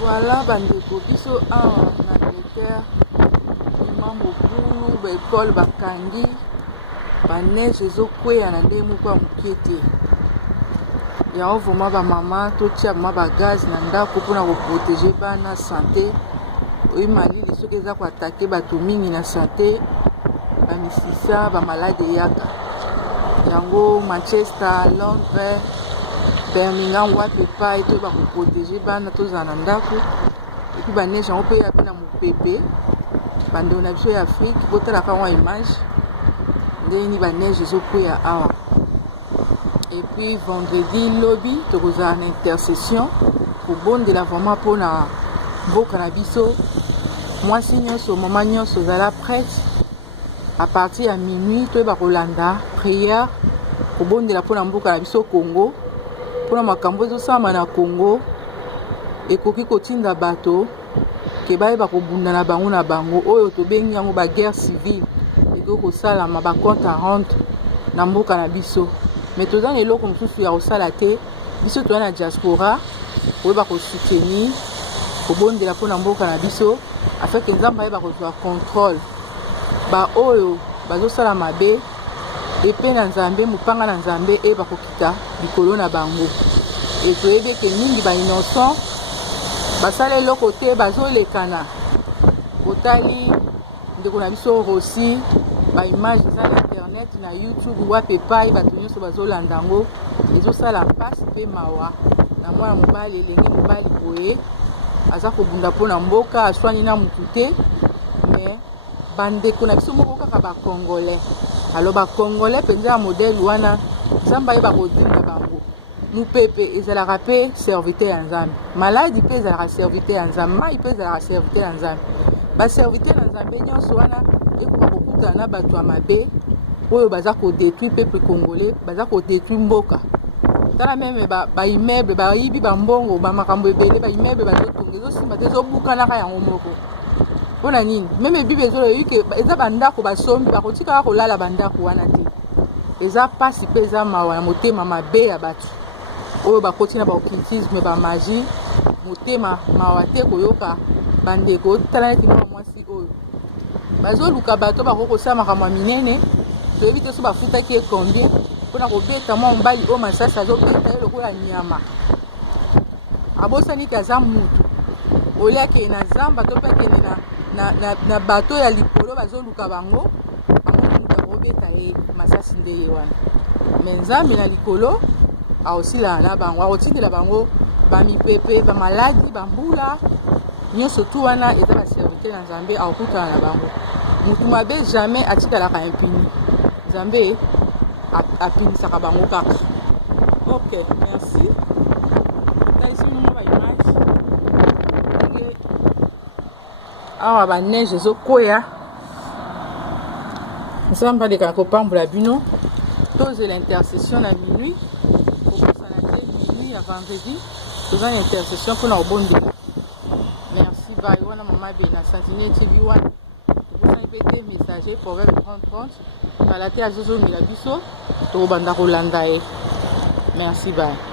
Voilà, bandeko biso awa na Angleterre, mambo bulu ba école bakangi ba neige ezokweya na ndenge moko ya moke te. Yango vraimen ba mama totia ma ba gaz na ndako mpona koprotege bana santé. Oyi malili soki eza koatake bato mingi na santé, bamisisa bamalade eyaka. Yango Manchester, Londres, Birmingham wapi epai toyeba koprotege bana tozala na ndako. Epuis baneige yango mpe eya mpe na mopepe bandeko na biso ya Afrique botalaka mwa image ndeni baneige ezokweya awa. Epuis vendredi lobi tokozala na intercession kobondela vraiment mpona mboka na biso. Mwasi nyonso mama nyonso ozala prêtre à partir ya minuit toyeba kolanda prière kobondela mpona mboka na biso Congo, mpona makambo ezosalama na Congo ekoki kotinda bato ke bayeba kobunda na bango oyo tobengi yango ba guerre civile ekoki kosalama ba compte à rendre na mboka na biso. Mais toza na eloko mosusu ya kosala te, biso toza na diaspora koyeba kosoutenir kobondela mpona mboka na biso afin ke nzambe ayeba kozwa contrôle ba oyo bazosala mabe epe na nzambe mopanga na nzambe eyeba kokita likolo na bango. E toyebi ete mingi ba innocent basala eloko te bazolekana. Botali ndeko na biso Rossi ba image eza na internet na YouTube wapi epai bato nyonso bazolanda yango ezosala mpasi mpe mawa na mwana mobali elenge mobali boye aza kobunda mpona mboka aswani na mutu te. Mais bandeko na biso moko kaka bakongolais alo bakongolais mpenza ya modele wana nzambe ayeba kodinga bango. Mopepe ezalaka mpe serviteur ya nzambe, maladi mpe ezalaka serviteur ya nzambe, mai mpe ezalaka serviteur ya nzambe. Baserviteur na nzambe nyonso wana ekoka kokutana na bato ya mabe oyo baza kodétruire peuple congolais, baza kodétruire mboka. Tala meme baimmeuble bayibi bambongo bamakambo ebele baimmeuble bazotonga ezosimba te ezobukanaka yango moko. Mpona nini? Meme bible ezolobi ke eza bandako basombi bakotikaka kolala bandako wana te. Eza pasi mpe eza mawa na motema mabe ya bato oyo bakoti na baoccultisme bamagie. Motema mawa te koyoka bandeko tala neti mwa mwasi oyo bazoluka bato bakoki kosala makambo ya minene toyebi te so bafutaki ye combien mpona kobeta mwa mobali oyo masasi azobeta ye lokola nyama abosani te aza mutu olia akende na zamba to mpe akende na bato ya likolo bazoluka bango amomutu akobeta ye masasi nde ye wana. Me nzambe na likolo akosilana na bango akotindela bango bamipepe bamaladi bambula nyonso tu wana eza baserviteur na nzambe akokutana na bango. Mutu mabe jamais atikalaka impuni, nzambe apinisaka bango kaka. Ok, merci. Ici nous ba image awa ba neige ezokweya nzambe alekaka kopambola bino tozela intercession na minuit okosana te minuit ya vendredi toza na intercession mpona kobondela. Merci bye wana mama bena Sentinelle TV wana tokosani mpe te messager proverbe 30:30 kala te azozongela biso tokobanda kolanda ye. Merci bye.